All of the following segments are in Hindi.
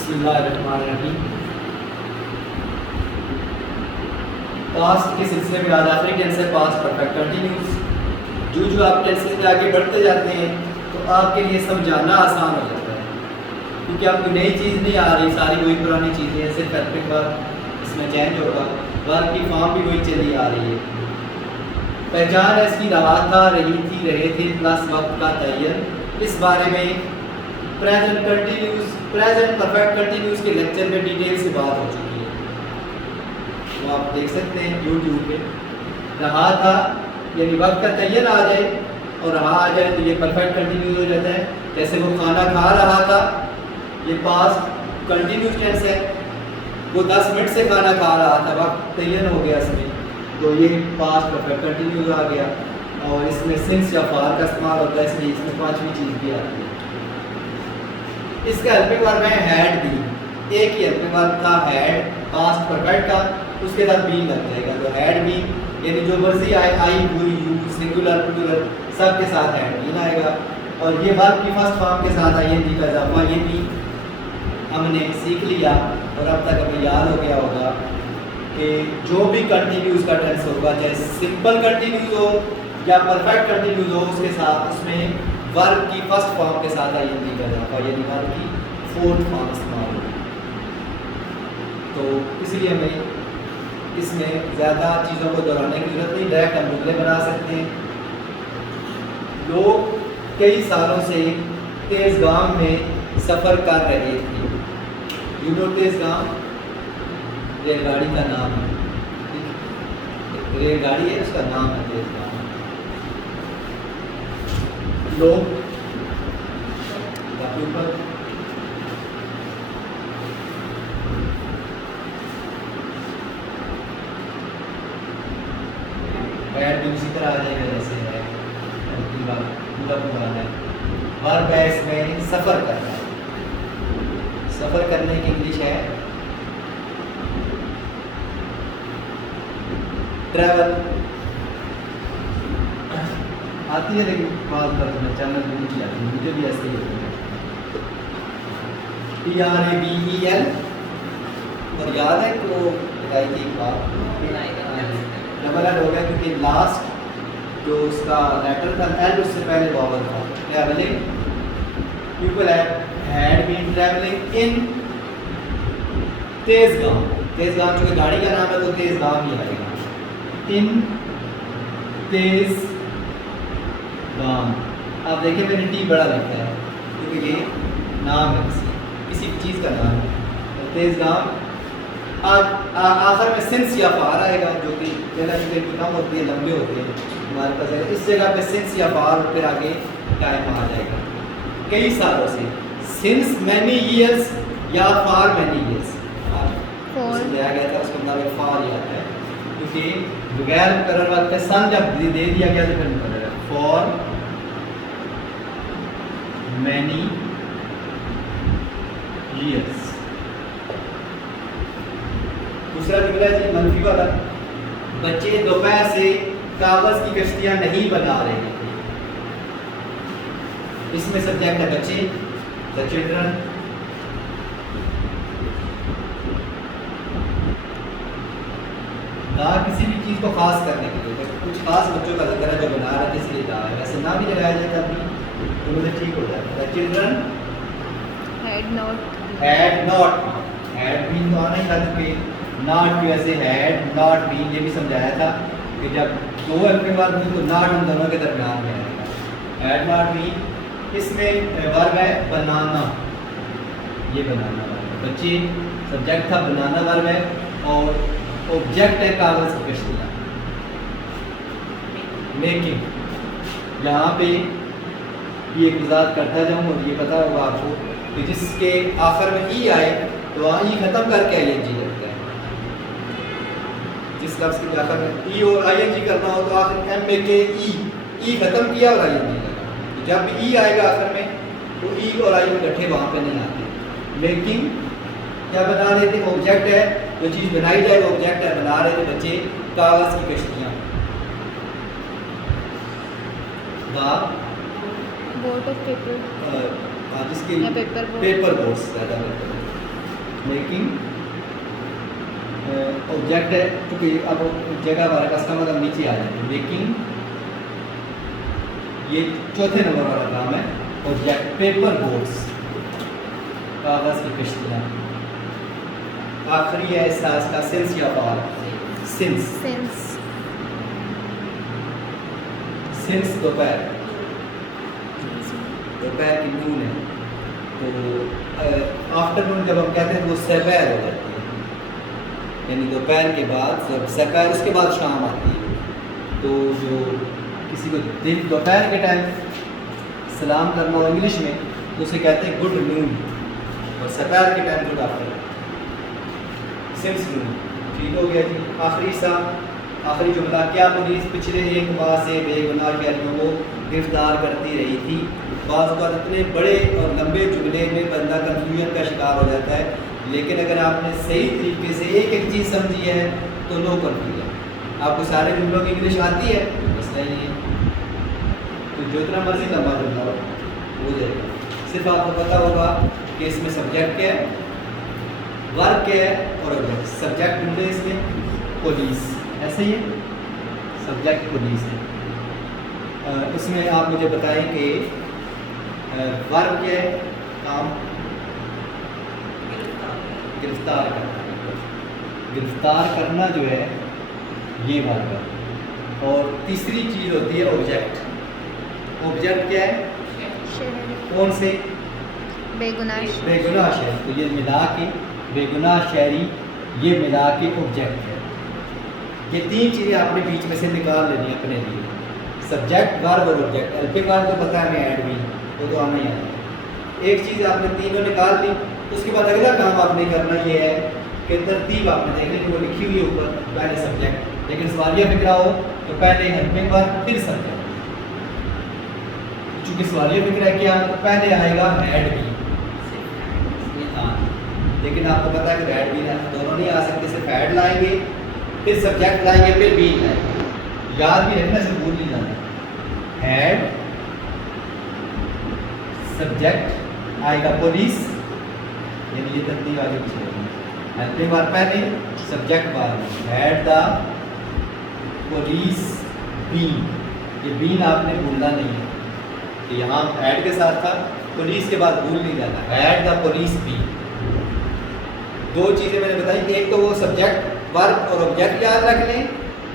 बिस्मिल्लाहिर्रहमानिर्रहीम। पास्ट के सिलसिले में आज आखिरी टेंस है पास्ट परफेक्ट कंटिन्यूस। जो आप टेंसेस में आगे बढ़ते जाते हैं तो आपके लिए समझाना आसान हो जाता है, क्योंकि आपको नई चीज़ नहीं आ रही, सारी वही पुरानी चीज़ें हैं, सिर्फ हेल्पिंग वर्ब इसमें चेंज होगा, वर्ब की फॉर्म भी वही चली आ रही है। पहचान है इसकी रहा था, रही थी, रहे थे प्लस वक्त का तयन। इस बारे में present continuous present perfect continuous के लेक्चर में डिटेल से बात हो चुकी है, तो आप देख सकते हैं यूट्यूब पे। रहा था यानी वक्त का तयन आ जाए और रहा आ जाए तो ये परफेक्ट कंटिन्यूस हो जाता है। जैसे वो खाना खा रहा था, ये पास्ट कंटिन्यूस टेंस है, वो 10 मिनट से खाना खा रहा था, वक्त तयन हो गया इसमें, तो ये पास्ट परफेक्ट कंटिन्यूस आ गया। और इसमें सिंस या फार का इस्तेमाल होता है, इसलिए इसमें पांचवी चीज़ भी आती है। इसका हेल्पिंग वर्ब है हैड बी, एक ही हेल्पिंग वर्ब था हैड पास्ट परफेक्ट का, उसके साथ बी लग जाएगा, तो हैड बी यानी जो मर्जी आए, आई हुई यू सिंगुलर प्लूरल सब के साथ हैड बी आएगा। और ये वर्ब की फर्स्ट फॉर्म के साथ आईएनजी का इजाफा, ये भी हमने सीख लिया और अब तक हमें याद हो गया होगा कि जो भी कंटिन्यूस का टेंस होगा, चाहे सिंपल कंटिन्यूस हो या परफेक्ट कंटिन्यूस हो, उसके साथ उसमें वर्ब की फर्स्ट फॉर्म के साथ आईएनजी का इजाफा यानी वर्ब की फोर्थ फॉर्म इस्तेमाल होगी। तो इसलिए हमें इसमें ज़्यादा चीज़ों को दोहराने की जरूरत नहीं, डायरेक्ट हम जुमले बना सकते हैं। लोग कई सालों से तेज़गाम में सफ़र कर रहे थे। यू नो तेज़गाम रेलगाड़ी का नाम है, रेलगाड़ी है उसका नाम है तेज़गाम। लोग काफी ऊपर बैठ भी उसी तरह आ जाएगा जैसे है, पूरा है। वर्ब है इसमें सफ़र करना है, सफ़र करने की इंग्लिश है ट्रैवल। आती है लेकिन बात कर मैं चैनल भी नहीं आती, मुझे भी ऐसे ही होती है। TRAVEL और याद है तो बताई थी एक बात, डबल एल हो गया क्योंकि लास्ट जो उसका लेटर था एल उससे पहले वॉवल था। Traveling, people had been traveling in Tezgam. Tezgam चूँकि गाड़ी का नाम है तो तेज़गाम ही आएगा, इन तेज़ गाम। आप देखें मैंने टी बड़ा लिखा है क्योंकि ये नाम है किसी चीज़ का नाम है। तो तेज़गाम आखिर में सिंस या फार आएगा, जो कि जगह कम होती है, लंबे होते हैं हमारे पास है। इस जगह पे सिंस या फार और फिर आगे टाइम आ जाएगा कई सालों से, सिंस मैनी ईयर्स या फार मैनी ईयर्स दिया गया था, उसका मतलब फार ही आता है क्योंकि बगैर मुकर्रर वक्त सन जब दे दिया गया तो फिर मुकर्रर है। For many years. दूसरा जुमला है जी मनफी वाला, बच्चे दोपहर से कागज की कश्तियां नहीं बना रहे थे। इसमें सब्जेक्ट है बच्चे, द चिल्ड्रन। ना किसी भी चीज़ को खास करने के लिए, कुछ खास बच्चों का जिक्र है जो बना रहे थे इसलिए कहा है, वैसे ना भी लगाया जाए तब भी तो मुझे ठीक हो जाता है। The children had not had been तो आना ही था, क्योंकि नॉट की वैसे हैड नॉट बीन ये भी समझाया था कि जब दो हेल्पिंग वर्ब हों तो नॉट उन दोनों के दरमियान में आएगा। हैड नॉट बीन इसमें वर्ब है बनाना, ये बनाना वर्ब, बच्चे सब्जेक्ट था, बनाना वर्ब है और ऑब्जेक्ट है कागज की कश्तियाँ। मेकिंग, यहाँ पे ये एक वजाहत करता जाऊँ और ये पता होगा आपको कि जिसके आखिर में ई आए तो वहाँ ई खत्म करके आईएनजी लगता है। जिस लफ्ज़ के आखिर में ई और आईएनजी करना हो तो आखिर एम ए के ई खत्म किया और आईएनजी लगा, तो जब भी ई आएगा आखिर में तो ई और आई इकट्ठे वहाँ पे नहीं आते। मेकिंग क्या बना रहे थे, ऑब्जेक्ट है, जो चीज़ बनाई जाए वो ऑब्जेक्ट है, बना रहे थे बच्चे कागज़ की कश्तियाँ। बोट ऑफ पेपर, जिसकी पेपर बोट्स ज़्यादा बेहतर है। मेकिंग ऑब्जेक्ट है, क्योंकि अब जगह हमारे पास का मतलब नीचे आ जाएगी। मेकिंग, ये चौथे नंबर वाला काम है। ऑब्जेक्ट पेपर बोट्स, कागज़ की कश्तियाँ। आखिरी है इसका सेंस या पार, सेंस। सेंस दोपहर, दोपहर की नून है। तो आफ्टरनून जब हम कहते हैं तो वो सपहर हो जाती है, यानी दोपहर के बाद जब सपहर, उसके बाद शाम आती है। तो जो किसी को दिन दोपहर के टाइम सलाम करना हो इंग्लिश में तो उसे कहते हैं गुड नून, और सपहर के टाइम गुड आफ्टरनून, सिंस नून। ठीक हो गया जी। आखिरी जुमला, क्या पुलिस पिछले एक माह से बेगुनाह शहरियों को गिरफ्तार करती रही थी। बाज़ बात इतने बड़े और लंबे जुमले में बंदा कंफ्यूजन का शिकार हो जाता है, लेकिन अगर आपने सही तरीके से एक एक चीज़ समझी है तो नो कंफ्यूजन। आपको सारे जुमलों की इंग्लिश आती है, बस नहीं है तो जो इतना मर्जी लंबा जुमला हो जाएगा। सिर्फ आपको पता होगा कि इसमें सब्जेक्ट क्या है, वर्ब क्या है और ऑब्जेक्ट। सब्जेक्ट ढूंढे इसमें पुलिस, ऐसे ही है, सब्जेक्ट पुलिस है। इसमें आप मुझे बताएं कि वर्ब क्या है, काम गिरफ्तार करना। गिरफ्तार करना जो है ये वर्ब है। और तीसरी चीज़ होती है ऑब्जेक्ट। ऑब्जेक्ट क्या है, कौन से, बेगुनाह शहरी। तो ये मिला के बेगुनाह शहरी, ये मिला के ऑब्जेक्ट है। ये तीन चीज़ें आपने बीच में से निकाल लेनी है अपने लिए, सब्जेक्ट, वर्ब और ऑब्जेक्ट। हेल्पिंग वर्ब तो पता है हमें, ऐड भी वो तो हमें याद है। एक चीज़ आपने तीनों निकाल ली, उसके बाद अगला काम आपने करना ये है कि तरतीब आपने देखनी कि वो लिखी हुई है ऊपर, पहले सब्जेक्ट, लेकिन सवालिया फिक्रा हो तो पहले हेल्पिंग वर्ब फिर सब्जेक्ट। चूँकि सवालिया फिक्रा क्या तो पहले आएगा ऐड भी, लेकिन आपको पता है कि ऐड भी दोनों नहीं आ सकते, सिर्फ ऐड लाएंगे फिर सब्जेक्ट लाएंगे फिर बी लाएंगे। याद भी रखना, सिर्फ भूल नहीं जाना। ऐड सब्जेक्ट आएगा पुलिस, यानी ये तरतीब आगे पीछे हेल्पिंग वर्ब पहले, सब्जेक्ट बाद में। ऐड द पुलिस बीन, ये बीन आपने भूलना नहीं है, तो यहाँ ऐड के साथ था, पुलिस के बाद भूल नहीं जाना। Add the police been. दो चीज़ें मैंने बताई कि एक तो वो सब्जेक्ट, वर्ब और ऑब्जेक्ट याद रख लें,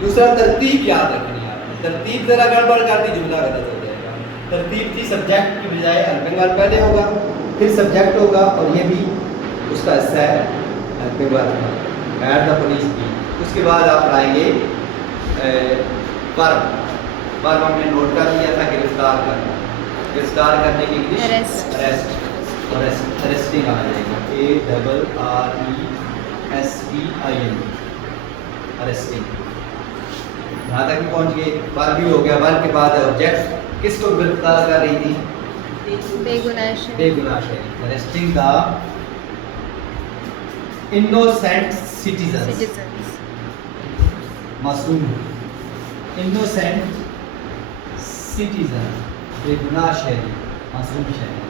दूसरा तरतीब याद रखनी है आपने। तरतीब ज़रा गड़बड़ कर दी जुमला गलत हो जाएगा। तरतीब थी सब्जेक्ट की बजाय हेल्पिंग वर्ब पहले होगा फिर सब्जेक्ट होगा, और ये भी उसका हिस्सा है helping verb. Add the police भी, उसके बाद आप लाएंगे वर्ब। वर्ब हमने नोट कर लिया था, गिरफ्तार करना। गिरफ्तार करने की इंग्लिश अरेस्ट, और अरेस्टिंग आ जाएगा, ARRESTING, अरेस्टिंग। यहाँ तक भी पहुँच गए। वर्ब भी हो गया, वर्ब के बाद ऑब्जेक्ट। किसको गिरफ्तार कर रही थी, बेगुनाह शहरी। अरेस्टिंग द इनोसेंट सिटीजन्स, मासूम इनोसेंट सिटीजन, बेगुनाह शहरी, मासूम शहरी।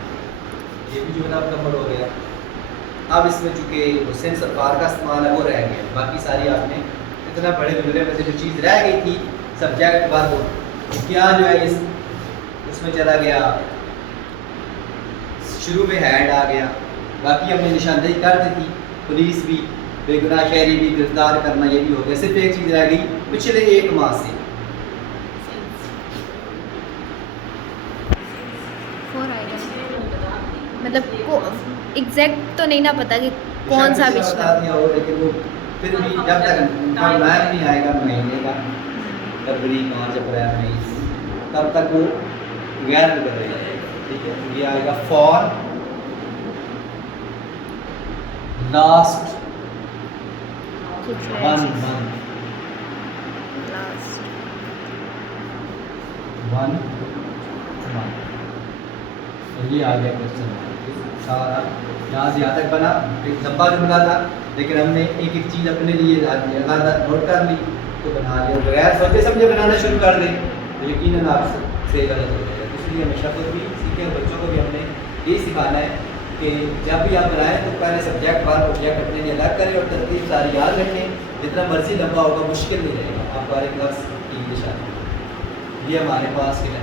ये भी जो है मुकम्मल हो गया। अब इसमें चूँकि सेंस और पार का इस्तेमाल है वो रह गया, बाकी सारी आपने इतना बड़े जुमले में से जो चीज़ रह गई थी सब्जेक्ट वर्ब, क्या जो है इस उसमें चला गया, शुरू में हैड आ गया, बाकी हमने निशानदेही कर दी थी। पुलिस भी, बेगुनाह शहरी भी, गिरफ्तार करना ये भी हो गया। सिर्फ एक चीज़ रह गई पिछले एक माह से, मतलब एग्जैक्ट तो नहीं ना पता कि कौन सा पिछला, लेकिन वो फिर भी जब तक नाम नहीं आएगा महीने का, फरवरी, मार्च, अप्रैल, मई, तब तक वो गैर कर रही है। ठीक है, ये आएगा फॉर लास्ट 1 मंथ, ये आ गया क्वेश्चन सारा। यहाँ से यहाँ तक बना, एक लंबा जुमला था, लेकिन हमने एक एक चीज़ अपने लिए नोट कर ली तो बना लिया। बगैर सोचे समझे बनाना शुरू कर दें तो यकीनन आपसे गलत हो जाएगा। इसलिए हमेशा खुद भी सीखे, बच्चों को भी हमने यही सिखाना है कि जब भी आप बनाएं तो पहले सब्जेक्ट बार ऑब्जेक्ट अपने लिए अलग करें और तरतीब सारी याद रखें। जितना मर्जी लंबा होगा मुश्किल नहीं रहेगा। आप बारे क्लास 3 के साथ ये हमारे पास के